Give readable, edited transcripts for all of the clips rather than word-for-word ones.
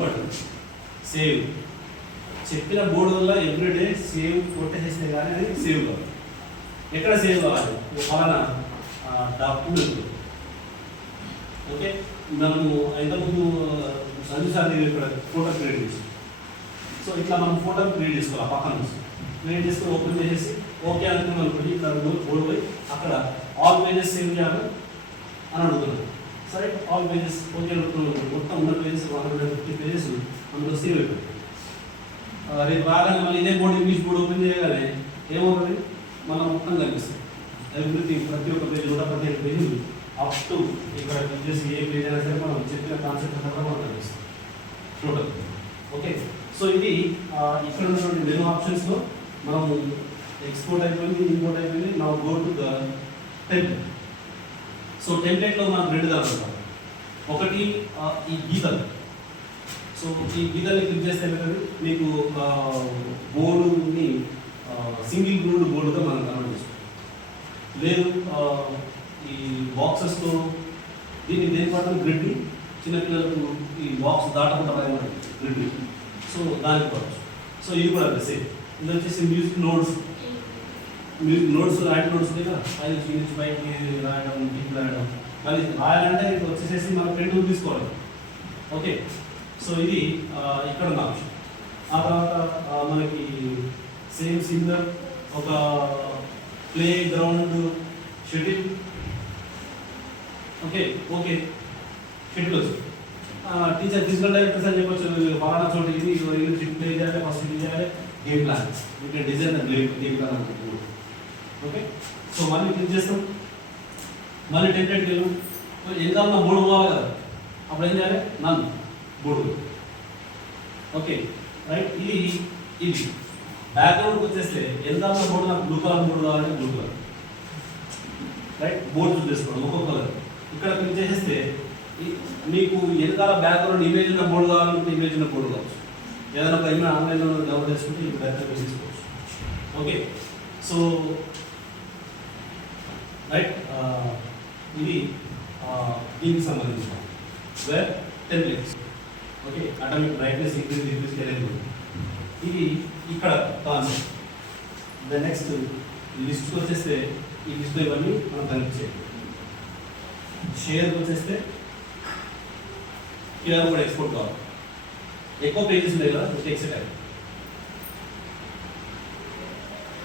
దాంతోపాటు సేవ్ చెప్పిన బోర్డు వల్ల ఎవ్రీడే సేవ్ కొట్టేసేస్తే కానీ అది సేవ్ కాదు. ఎక్కడ సేవ్ కావాలి? ఫలానా డాక్యుమెంట్. ఓకే, మనము ఇంతకుముందు సంజయ్ ఇక్కడ ఫోటో క్రియేట్ చేసి, సో ఇట్లా మనం ఫోటో క్రియేట్ చేసుకోవాలి. పక్కన నుంచి క్రియేట్ చేసుకొని ఓపెన్ చేసేసి ఓకే అంటే మనం పోయి ఇక్కడ బోర్డు పోయి అక్కడ ఆల్ పేజెస్ సేవ్ చేయాలి అని అడుగుతున్నాం. సరే, ఆల్ పేజెస్ ఓకే మొత్తం ఉన్న పేజెస్ 150 పేజెస్ అందులో సేవ్ అయిపోయింది. రేపు రాగానే మళ్ళీ ఇదే బోర్డు ఇంగ్లీష్ బోర్డు ఓపెన్ చేయగానే ఏమవుతుంది? మనం మొత్తం కనిపిస్తుంది ఎవ్రీథింగ్, ప్రతి ఒక్క పేజ్ 115 పేజీలు అప్ టు ఇక్కడ చేసి ఏ పేజ్ అయినా సరే మనం చెప్పిన కాన్సెప్ట్ అంతా మనకు కనిపిస్తుంది టోటల్. ఓకే, సో ఇది ఇక్కడ ఉన్నటువంటి మెనూ ఆప్షన్స్లో మనం ఎక్స్పోర్ట్ అయిపోయింది, ఇంపోర్ట్ అయిపోయింది. నా go to the template. So టెంప్లెట్లో మనకు రెండు దాని ఉంటాయి. ఒకటి ఈ గీతలు. సో ఈ గీతల్ని క్లిక్ చేస్తే మీకు బోర్డుని సింగిల్ రూల్డ్ బోర్డుగా మనం కన్వర్ట్ చేస్తాం. లేదు ఈ బాక్సెస్తో దీన్ని దేని పడతాం గ్రిడ్ని, చిన్నపిల్లలకు ఈ బాక్స్ దాటకుండా రాయమంటే గ్రిడ్ని, సో దానికి పడవచ్చు. సో ఇది కూడా సేమ్. ఇది వచ్చేసి మ్యూజిక్ నోట్స్ రాయడం నోట్స్ కదా, పై నుంచి పైకి రాయడం, కింద రాయడం. మళ్ళీ రాయాలంటే ఇది వచ్చేసేసి మనం పెన్ తీసుకోవాలి. ఓకే, సో ఇది ఇక్కడ ఉన్న ఆప్షన్. ఆ తర్వాత మనకి సేమ్ సింగర్ ఒక play ground schedule. Okay okay schedule వచ్చింది. టీచర్ ఫిజికల్ డైరెక్టర్స్ అని చెప్పొచ్చు, ఫలానా చోటు ఇది ప్లే చేయాలి, ఫస్ట్ ఇది చేయాలి, గేమ్ ప్లాన్, ఇక్కడ డిజైన్ గేమ్ ప్లాన్ అనుకుంటున్నాం. ఓకే, సో మళ్ళీ క్లిక్ చేస్తాం. మళ్ళీ టెంప్లెట్కి వెళ్ళాం. ఎంత బోర్డు పోవాలి కదా, అప్పుడు ఏం చేయాలి? నన్ను బోర్డు. ఓకే రైట్, ఇది బ్యాక్గ్రౌండ్కి వచ్చేస్తే ఎంత బోర్డు నాకు బ్లూ కలర్ బోర్డు కావాలంటే బ్లూ కలర్. రైట్, బోర్డు చూస్ చేసుకోవడం ఒక్కొక్క కలర్. ఇక్కడ క్లిక్ చేసేస్తే మీకు వెనకాల బ్యాక్గ్రౌండ్ ఇమేజ్ ఉన్న బోర్డు కావాలంటే ఇమేజ్ ఉన్న బోర్డు కావచ్చు. ఏదైనా ఒక ఇమేజ్ ఆన్లైన్లో డౌన్లోడ్ చేసుకుంటే ఇప్పుడు డైరెక్ట్గా తీసుకోవచ్చు. ఓకే, సో రైట్, ఇది దీనికి సంబంధించిన వేర్ templates. Okay, automatic brightness increase decrease చేయలేదు. ఇది ఇక్కడ కాన్సెప్ట్. ద నెక్స్ట్ లిస్ట్కి వచ్చేస్తే ఈ లిస్ట్లో ఇవన్నీ మనం కనెక్ట్ చేయాలి. షేర్కి వచ్చేస్తే ఇలా కూడా ఎక్స్పోర్ట్ కావాలి. ఎక్కువ పేజెస్ ఉన్నాయి కదా, ఎక్సెట్ అయ్యి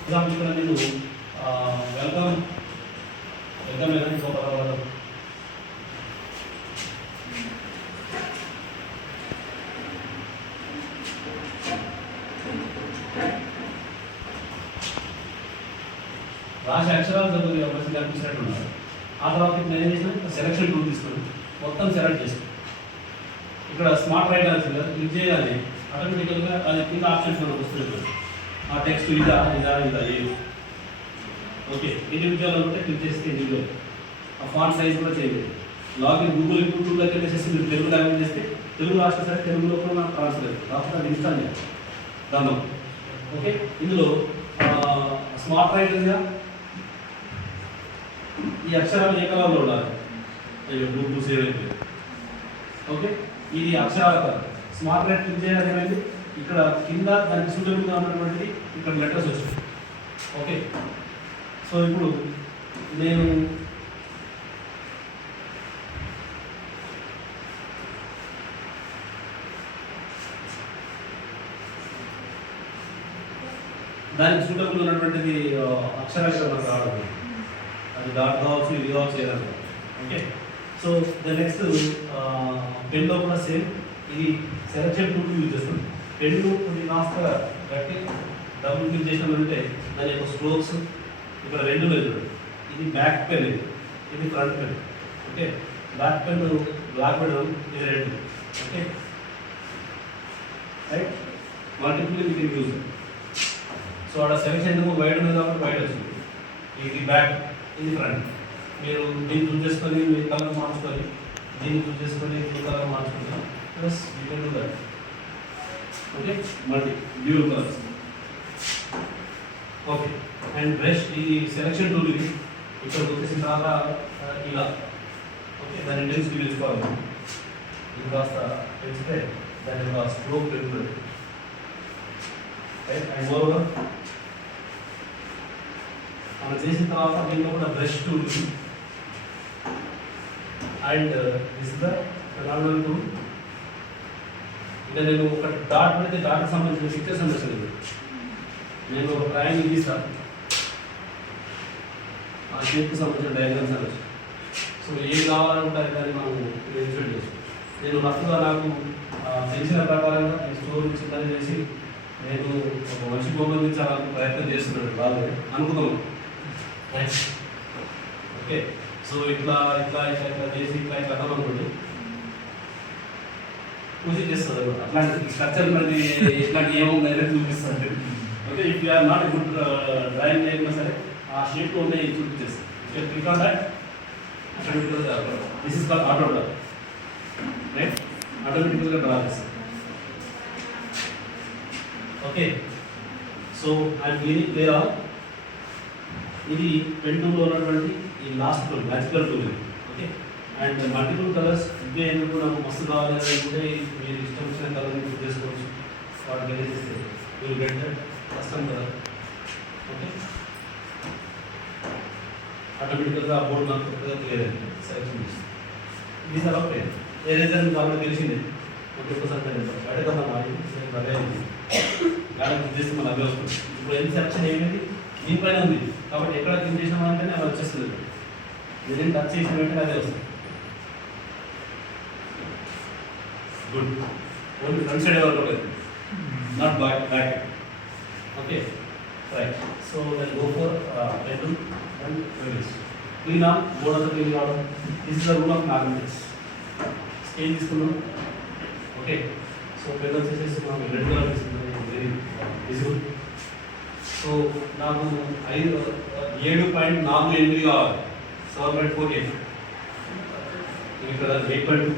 ఎగ్జాంపుల్ ఇక్కడ నేను వెల్కమ్ లేదా ఇంకో పదవాళ్ళు రాసే అక్షరాలు చదువు మంచిగా కనిపించినట్టు ఉన్నారు. ఆ తర్వాత నేను ఏం చేసిన సెలక్షన్ టూల్ తీసుకొని మొత్తం సెలెక్ట్ చేస్తాను. ఇక్కడ స్మార్ట్ రైట్ వచ్చింది కదా, క్లిక్ చేయగానే ఆటోమేటికల్గా అది కింద ఆప్షన్స్ మనకు వస్తుంది. ఆ టెక్స్ట్ ఇదా ఏది. ఓకే, ఇండివిజువల్ అనుకుంటే క్లిక్ చేస్తే ఇండివిజువల్. ఆ ఫాంట్ సైజ్ కూడా చేయండి. లాగిన్ గూగుల్ ఇంప్రూవ్ టూల్ దగ్గర చేసేసి మీరు తెలుగు లాంగ్వేజ్ చేస్తే తెలుగు రాష్ట్ర సరే తెలుగులో కూడా నాకు ట్రాన్స్లేట్ కాకపోతే అది ఇన్స్టాల్ చేయాలి దానిలో. ఓకే, ఇందులో స్మార్ట్ రైట్ ఉందా, ఈ అక్షరాలు ఏ కలర్లో ఉండాలి? బ్లూ సేవ్ అయిపోయింది. ఓకే, ఇది అక్షరాల కలర్. స్మార్ట్ రైట్ క్లిక్ చేయాలి. ఇక్కడ కింద దానికి సూటబుల్గా ఉన్నటువంటిది ఇక్కడ లెటర్స్ వచ్చాయి. ఓకే, సో ఇప్పుడు నేను దానికి సూటబుల్ ఉన్నటువంటిది అక్షరాలు మనకు రావడం, అది డాట్ కావచ్చు, ఇది కావచ్చు, ఏదన్నా. ఓకే, సో ద నెక్స్ట్ పెన్లో కూడా సేమ్. ఇది సెలక్షన్ టూల్ యూజ్ చేస్తాం. పెన్ను ఇది కాస్త గట్టి డబుల్ క్లిక్ చేసినామంటే దాని యొక్క స్ట్రోక్స్ ఇక్కడ రెండు లేదు. ఇది బ్యాక్ పెన్, ఇది front pen. Okay, back pen black pen, ఇది రెడ్. ఓకే రైట్, మల్టిపుల్ ఇది యూజ్. సో అక్కడ సెలక్షన్ వైడ్ ఉంది కాబట్టి వైడ్ వచ్చింది. ఇది బ్యాక్, ఇది ఫ్రంట్. మీరు దీన్ని చూస్ చేసుకొని మీ కలర్ మార్చుకొని, దీన్ని చూస్ చేసుకొని బ్లూ కలర్ మార్చుకుంటాం. Plus you can do that. Okay, multi dual colours. Okay, and brush ఈ సెలక్షన్ టూల్ ఇది ఇక్కడికి వచ్చేసిన తర్వాత ఇలా. ఓకే, దాని ఇంటెన్సిటీ తీసుకోవాలి. ఇది కాస్త పెంచితే దాని యొక్క స్ట్రోక్ పెరుగుతుంది. రైట్, అండ్ ఓవర్ మనం చేసిన తర్వాత దీంట్లో కూడా brush tool and this is the phenomenal tool. ఇక నేను ఒక డాట్ పెడితే డాట్కి సంబంధించిన పిక్చర్ సంబంధించింది. నేను ఒక ట్రయాంగిల్ గీస్తాను, ఆ షేప్కి సంబంధించిన డయాగ్రామ్స్ అనొచ్చు. సో ఏం కావాలంటే దాన్ని మనం ఇన్స్టేట్ చేస్తాం. నేను రఫ్గా నాకు తెలిసిన ప్రకారంగా నేను స్టోర్ చిన్నది చేసి నేను ఒక మనిషి బొమ్మనించాలని ప్రయత్నం చేస్తున్నాడు వాళ్ళు అనుకున్నాను. Right, okay. సో ఇట్లా ఇట్లా ఇట్లా ఇట్లా చేసి ఇట్లా ఇట్లా అనుకోండి పూజ చేస్తుంది అనమాట. అట్లాంటి స్ట్రక్చర్ మరి ఇట్లాంటి ఏముందని చూపిస్తుంది. Okay, if you are not good drawing చేయకుండా సరే ఆ షేప్లో ఉన్నాయి చూపించేస్తాను. Click on that. This is called auto draw. Right, ఆటోమేటిక్గా డ్రా చేస్తాను. Okay, so I'm clear all. ఇది పెన్ టూల్లో ఉన్నటువంటి ఈ last tool magical tool. Okay, and multiple colours ఇవే ఎందుకు నాకు మస్తు కావాలి అని కూడా మీరు ఇష్టం వచ్చిన కలర్ యూజ్ చేసుకోవచ్చు. వాటికి వెళ్ళేస్తే మీరు get that custom colour. Okay, ఆటోమేటిక్గా ఆ బోర్డు నాకు కొత్తగా క్లియర్ అయింది. సెలెక్షన్ చేసి దీస్ ఆర్ ఓకే. ఏదైతే కాబట్టి తెలిసిందే ఒక్కొక్కసారి అడగదా అదే గాలి చేస్తే మన అదే వస్తుంది. ఇప్పుడు ఎంత సెలక్షన్ ఏమైంది దీనిపైన ఉంది కాబట్టి ఎక్కడ క్లిక్ చేసిన వెంటనే అలా వచ్చేస్తుంది. ఏదైనా టచ్ చేసిన వెంటనే అదే వస్తుంది. గుడ్, ఓన్లీ ఫ్రంట్ సైడ్ వరకు లేదు, not back. Okay, right. So then go for pen and pens. Clean on board అంతా క్లీన్ కావడం. This is the rule of mathematics. Scale తీసుకున్నాం. ఓకే, సో పెన్ వచ్చేసేసి మనం రెడ్ కలర్ తీసుకున్నాం, very visible. So నాకు 7.48 కావాలి. 7.48 ఇక్కడ 8.2.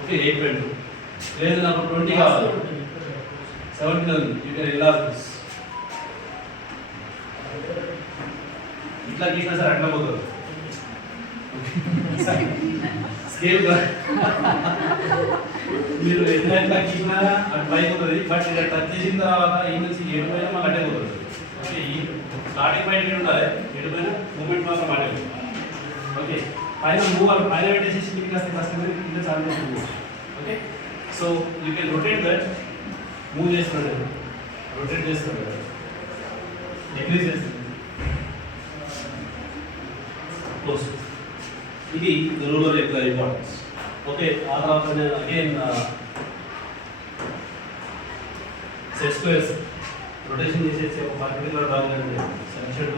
ఓకే, 8.2 లేదు నాకు 20 కావాలి. 17 యూ కెన్ ఎన్లార్జ్. ఇట్లా గీసినా సార్ అట్లా పోతుంది. స్కేల్ మీరు ఎట్లా గీసినా అట్లా అయిపోతుంది. బట్ ఇలా టచ్ చేసిన తర్వాత ఈ నుంచి ఎటు పైన మాకు అట్టే పోతుంది. ఓకే, ఈ స్టార్టింగ్ పాయింట్ ఉండాలి, ఎటు పైన మూమెంట్ మాత్రం అట్టే. ఓకే, పైన మూవ్ పైన పెట్టేసి కిందకి వస్తే కష్టమే, కింద చాలా చేసి. Okay, so you can rotate that. Move చేస్తున్నాడు, రొటేట్ చేస్తున్నాడు, డిక్రీజ్ చేస్తుంది, క్లోజ్. ఇది రూలర్ యొక్క ఇంపార్టెన్స్. ఓకే, ఆ తర్వాత నేను అగైన్ సెట్ స్క్వేర్స్ రొటేషన్ చేసేసి ఒక పర్టికులర్ భాగాన్ని సెలక్షన్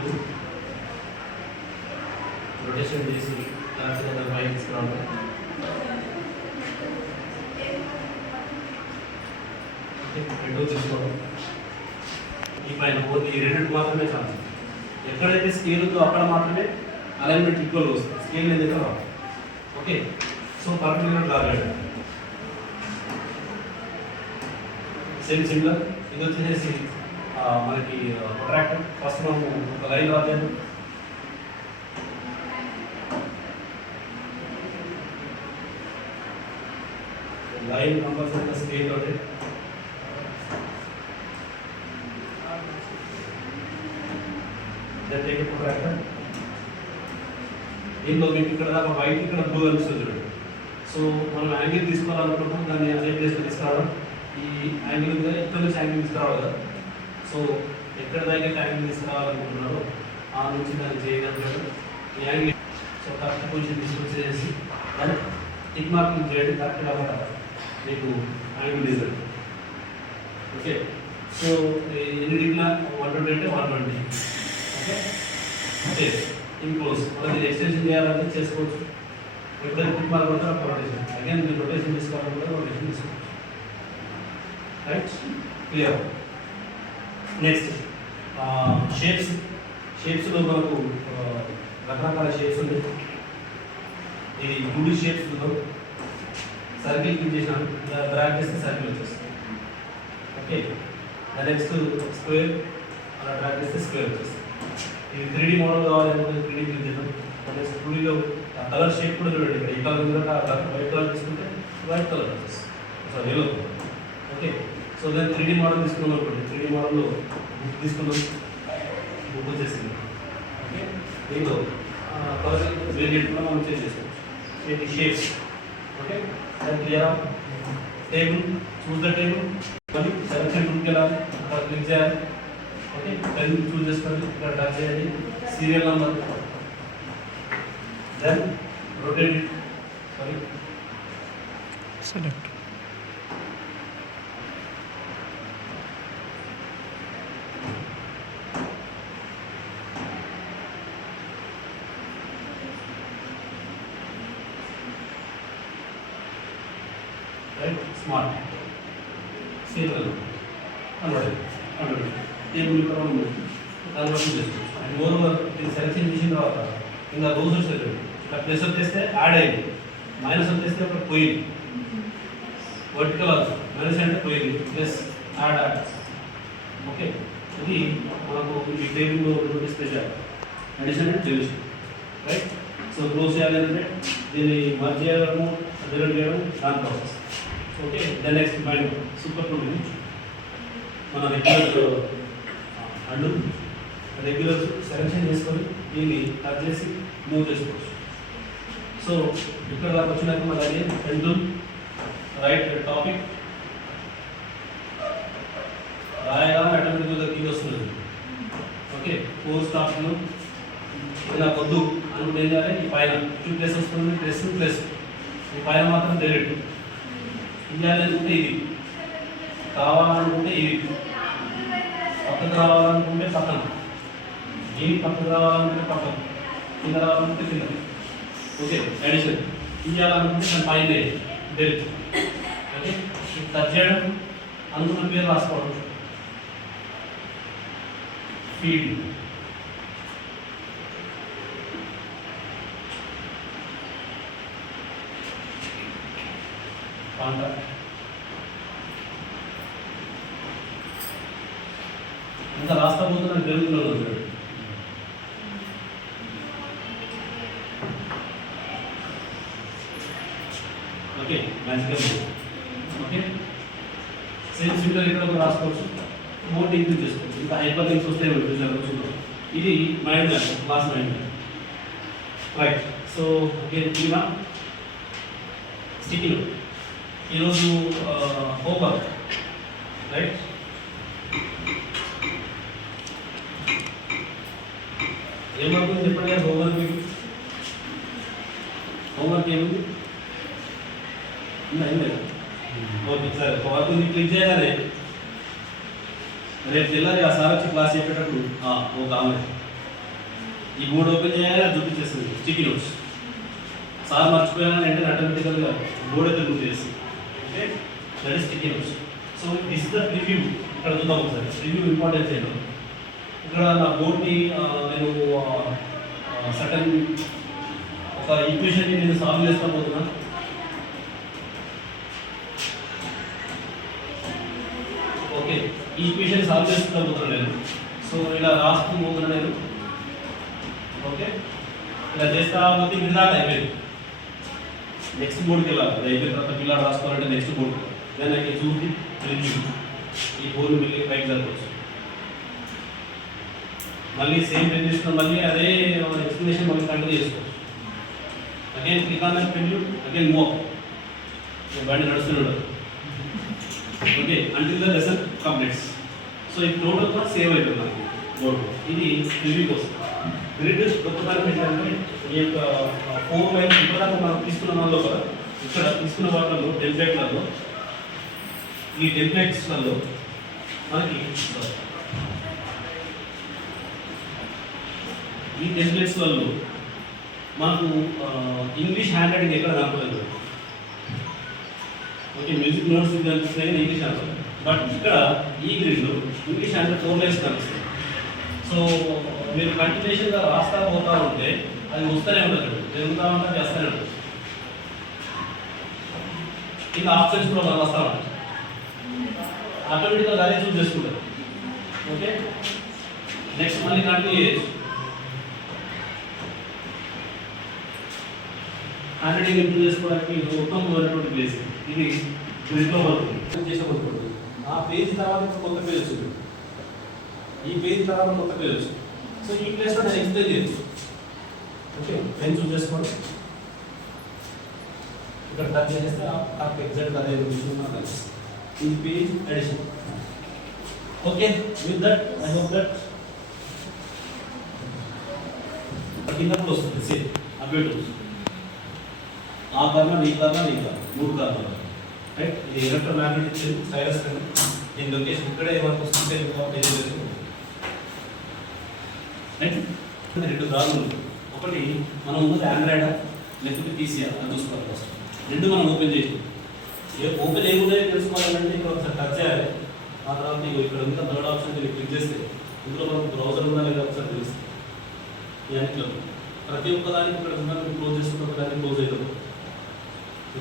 రొటేషన్ చేసి కరెక్ట్గా పైకి తీసుకురావడం. రెండో తీసుకోవడం. ఈ పైన ఈ రెండింటి మాత్రమే చాలు. ఎక్కడైతే స్కేల్ ఉందో అక్కడ మాత్రమే అలైన్మెంట్ ఈక్వల్గా వస్తుంది. స్కేల్ అనేది దగ్గర రాదు. Okay, so particular target same similar. ఇది వచ్చేసి మనకి ప్రొట్రాక్టర్. ఫస్ట్ మనం ఒక లైన్ రాలేదు, లైన్ కంపల్సరీగా స్కేల్ తోటి టేక్ ప్రొట్రాక్టర్. దీంట్లో మీకు ఇక్కడ దాకా వైట్ ఇక్కడ బ్లూ అనిపిస్తుంది చూడండి. సో మనం యాంగిల్ తీసుకోవాలనుకుంటున్నాం, దాన్ని అదే ప్లేస్లో తీసుకురావడం. ఈ యాంగిల్ ఇక్కడ నుంచి యాంగిల్ తీసుకురావాలి కదా. సో ఎక్కడ దగ్గర యాంగిల్ తీసుకురావాలనుకుంటున్నారో ఆ నుంచి దాన్ని చేయగలుగుతాడు ఈ యాంగిల్. సో కరెక్ట్ పొజిషన్ తీసుకొచ్చేసి దాన్ని టిక్ మార్కింగ్ చేయండి. కరెక్ట్ కాబట్టి మీకు యాంగిల్ డిజైన్. ఓకే, సో ఎన్ని డిగ్రీల 120 అంటే 120. Okay, okay, enclose. మనం ఎక్స్టెన్షన్ చేయాలంటే చేసుకోవచ్చు. ఎప్పుడైతే టిక్ మార్క్ ఉంటే అప్పుడు రొటేషన్. అగైన్ మీరు రొటేషన్ తీసుకోవాలని కూడా రొటేషన్ తీసుకోవచ్చు. Right, clear. Next shapes. షేప్స్లో మనకు రకరకాల షేప్స్ ఉంటాయి. ఇది 2D షేప్స్ చూద్దాం. సర్కిల్ క్లిక్ చేసినాను, డ్రాగ్ చేస్తే సర్కిల్ వచ్చేస్తుంది. ఓకే, నెక్స్ట్ స్క్వేర్, అలా డ్రాగ్ చేస్తే స్క్వేర్ వచ్చేస్తుంది. ఇది 3D మోడల్ కావాలనుకుంటే 3D క్లిక్ చేద్దాం. నెక్స్ట్ 2Dలో కలర్ షేప్ కూడా చూడండి. ఇక్కడ ఈ కలర్ వైట్ కలర్ తీసుకుంటే white colour sorry yellow. Okay, so దాన్ని 3D మోడల్ తీసుకున్నాం అనుకోండి. 3D మోడల్లో బుక్ తీసుకున్నాం, బుక్ వచ్చేసింది. ఓకే, దీంట్లో కలర్ వేరియంట్ కూడా మనం చేంజ్ చేసుకోవచ్చు. షేప్స్. ఓకే, దాన్ని clear of table, choose the table, మళ్ళీ సెలెక్షన్ రూమ్కి వెళ్ళాలి, అక్కడ క్లిక్ చేయాలి. ఓకే, పెన్ చూస్ చేసుకోండి, ఇక్కడ టచ్ చేయండి, serial number, then rotate it, sorry select. Right, smart serial convert table ఇక్కడ మనం కన్వర్షన్ చేసుకోవచ్చు. అండ్ మోర్ ఓవర్ ఇది సెలెక్షన్ చేసిన తర్వాత ఇంకా రోజు వచ్చేది ఇక్కడ ప్లస్ వచ్చేస్తే యాడ్ అయింది, మైనస్ వచ్చేస్తే అక్కడ పోయింది, వర్టికల్ మైనస్ అంటే పోయింది, ప్లస్ యాడ్. ఓకే, ఇది మనకు ఈ టేబుల్లో ఉన్నటువంటి special addition and division. Right, so close చేయాలంటే దీన్ని మర్జ్ చేయడము, డిలీట్ చేయడం దాని process. Okay, the next mind super tool మన రెగ్యులర్ అండ్ రెగ్యులర్ సెలెక్షన్ చేసుకొని దీన్ని కట్ చేసి మూవ్ చేసుకోవచ్చు. సో ఇక్కడ దాకా వచ్చినాక మళ్ళీ అదే పెండుల్ రైట్ టాపిక్ రాయగానే ఆటోమేటిక్గా కీ వస్తుంది. ఓకే, 4 స్టాప్లు ఇలా వద్దు అనుకుంటే ఏం చేయాలి, ఈ పైన 2 ప్లస్ వస్తుంది, ప్లస్ ప్లస్ ఈ పైన మాత్రం డైరెక్ట్ ఇవ్వాలి అనుకుంటే ఇది, కావాలనుకుంటే ఇది, పక్కకు రావాలనుకుంటే పక్కన, దీనికి పక్కకు రావాలనుకుంటే పక్కన, కింద రావాలనుకుంటే కింద. ఓకే, అడిషన్ ఇవ్వాలనుకుంటే దాని పైన డైరెక్ట్. ఓకే, టచ్ చేయడం, అనుకున్న పేరు రాసుకోవడం, ఫీడ్, కాంటాక్ట్, ఇంకా రాస్తా పోతున్న తెలుగులో. Okay, magical. Okay, same simple ఇక్కడ కూడా రాసుకోవచ్చు, మోడ్ ఇంక్రీజ్ చేసుకోవచ్చు. ఇంకా హైపర్ లింక్స్ వస్తే చూద్దాం. ఇది mind map, class mind map. Right, so ఇలా స్టిక్లో ఈరోజు హోంవర్క్. రైట్, ఏమవుతుంది చెప్పండి, హోంవర్క్ మీకు హోంవర్క్ ఏముంది? ఏం లేదు. ఓకే, సరే, హోంవర్క్ క్లిక్ చేయగానే రేపు తెల్లారి ఆ సార్ వచ్చి క్లాస్ చెప్పేటప్పుడు ఒక ఆమె ఈ బోర్డు ఓపెన్ చేయాలి, అది చూపించేస్తుంది స్టిక్కీ నోట్స్. సార్ మర్చిపోయాను అంటే ఆటోమేటికల్గా బోర్డు అయితే గుర్తు చేస్తుంది. Okay, that is sticky notes. So this the review. ఇక్కడ చూద్దాం ఒకసారి రివ్యూ ఇంపార్టెన్స్ ఏంటో. ఇక్కడ నా బోర్డ్ని నేను సటన్ ఒక ఈక్వేషన్ని నేను సాల్వ్ చేస్తా పోతున్నా. ఓకే, ఈ ఈక్వేషన్ సాల్వ్ చేస్తూ పోతున్నాను నేను. సో ఇలా రాస్తూ పోతున్నాను నేను. ఓకే, ఇలా చేస్తా పోతే ఇది దాకా అయిపోయింది. నెక్స్ట్ బోర్డుకి వెళ్ళాలి, అది అయిపోయిన తర్వాత పిల్లలు రాసుకోవాలంటే నెక్స్ట్ బోర్డుకి దాన్ని అయితే చూసి రివ్యూ ఈ బోర్డు వెళ్ళి పైకి జరగవచ్చు. మళ్ళీ సేమ్ పెన్ తీసుకుని మళ్ళీ అదే ఎక్స్ప్లెనేషన్ మళ్ళీ కంటిన్యూ చేసుకోవచ్చు. Again click on that pen, again move. బండి నడుస్తున్నాడు. Okay, until the lesson completes. So ఇది టోటల్ కూడా సేవ్ అయిపోయింది మనకి బోర్డు. ఇది రివ్యూ కోసం. గ్రిడ్ గొప్పతనం ఏంటంటే ఈ యొక్క 4 లైన్స్ ఇప్పటిదాకా మనం తీసుకున్న వాళ్ళలో కదా, ఇక్కడ తీసుకున్న వాటిలో టెంప్లెట్లలో ఈ టెంప్లెట్స్లలో మనకి ఈ టెంప్లెట్స్లలో మనకు ఇంగ్లీష్ హ్యాండ్ రైటింగ్ ఎక్కడ కనపడలేదు. ఓకే, మ్యూజిక్ నోట్స్ కనిపిస్తున్నాయి కానీ ఇంగ్లీష్ హ్యాండ్, బట్ ఇక్కడ ఈ గ్రిడ్లో ఇంగ్లీష్ హ్యాండ్ 4 లైన్స్ కనిపిస్తుంది. సో మీరు కంటిన్యూషన్గా రాస్తా పోతా ఉంటే అది వస్తూనే ఉంటుంది, జరుగుతూ ఉంటా చేస్తూనే ఉంటుంది. ఇంకా ఆప్షన్స్ కూడా మనం వస్తూ ఉంటాయి, ఆటోమేటిక్గా అదే చూస్ చేసుకుంటారు. ఓకే, నెక్స్ట్ మళ్ళీ కంటిన్యూ చేయొచ్చు. హ్యాండ్ రైటింగ్ ఇంప్రూవ్ చేసుకోవడానికి ఇది ఉత్తమమైనటువంటి ప్లేస్. ఇది గ్రిడ్లో వర్క్ చేసేటప్పుడు ఆ పేజ్ తర్వాత కొత్త పేజ్ వచ్చింది, ఈ పేజ్ తర్వాత కొత్త పేజ్ వచ్చింది. సో ఈ ప్లేస్లో నేను ఎక్స్ప్లెయిన్ చేయొచ్చు. ఓకే, పెన్ చూస్ చేసుకోండి. ఇక్కడ టచ్ చేస్తే ఆ ఎగ్జాక్ట్ అదే విషయం మనకు తెలుస్తుంది. ఈ page edition. Okay, with that I hope that కిందప్పుడు వస్తుంది సేమ్ అప్డేట్. ఆ కర్మ ఈ కర్మ మూడు కర్మలు రైట్. ఇది ఎలక్ట్రోమాగ్నెటిక్ స్టైలస్ పెన్. దీని లొకేషన్ ఇక్కడే మనకు వస్తుంది రైట్. రెండు దారులు, ఒకటి మనం ఉన్నది ఆండ్రాయిడ్ లేకపోతే పీసీఆర్ అని చూసుకోవాలి ఫస్ట్. రెండు మనం ఓపెన్ చేసి ఓపెన్ ఏమున్నాయో తెలుసుకోవాలంటే ఇక్కడ ఒకసారి టచ్ చేయాలి. ఆ తర్వాత ఇక్కడ ఉన్న థర్డ్ ఆప్షన్ క్లిక్ చేస్తే ఇందులో మనకు బ్రౌజర్ ఉందా లేదా ఒకసారి తెలుస్తుంది. ఇవన్నీ ప్రతి ఒక్కదానికి ఇక్కడ ఉన్న క్లోజ్ చేసుకుంటే ఒకదాన్ని క్లోజ్ అవుతుంది.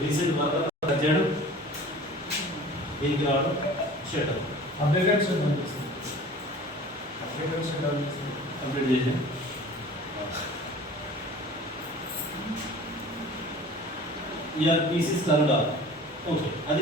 రీసెంట్ వర్క్ టచ్ చేయడం, దీనికి రావడం, షటర్ కంప్లీట్ చేసాం. ఈఆర్ పీసీస్ కనుక ఓకే, అది